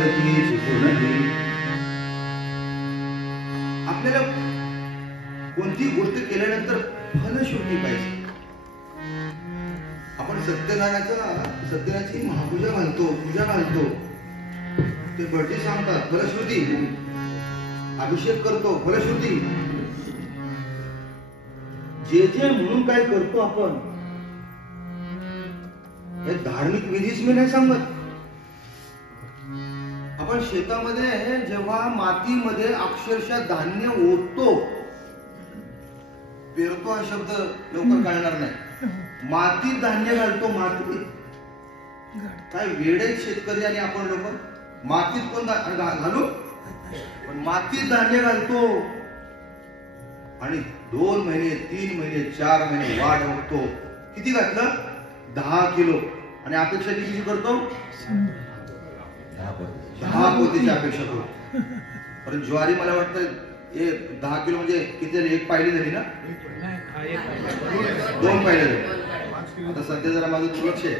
परतीची पूर्णली. आपल्याला कोणती गोष्ट केल्यानंतर फलश्रुती पाहिजे. आपण सत्यनारायणाची महापूजा घालतो, पूजा घालतो, ते भटजी सांगतात फलश्रुती. अभिषेक करतो फलश्रुती. जे जे म्हणून काय करतो आपण, हे धार्मिक विधीच मी नाही सांगत. आपण शेतामध्ये जेव्हा मातीमध्ये अक्षरशः धान्य ओततो, पेरतो हा शब्द लवकर कळणार नाही, मातीत धान्य घालतो. मातीत काय वेड आहेत शेतकरी आणि आपण लोक. मातीत कोण घालू, पण मातीत धान्य घालतो आणि 2 महिने 3 महिने 4 महिने वाढ बघतो. किती घातलं? 10 किलो. आणि अपेक्षा किती करतो? 10 पोतीची अपेक्षा करतो. पण ज्वारी मला वाटतं 10 किलो म्हणजे किती झाली? 1 पायली झाली ना? 2 पायली झाली. आता सध्या जरा माझं दुर्लक्ष आहे.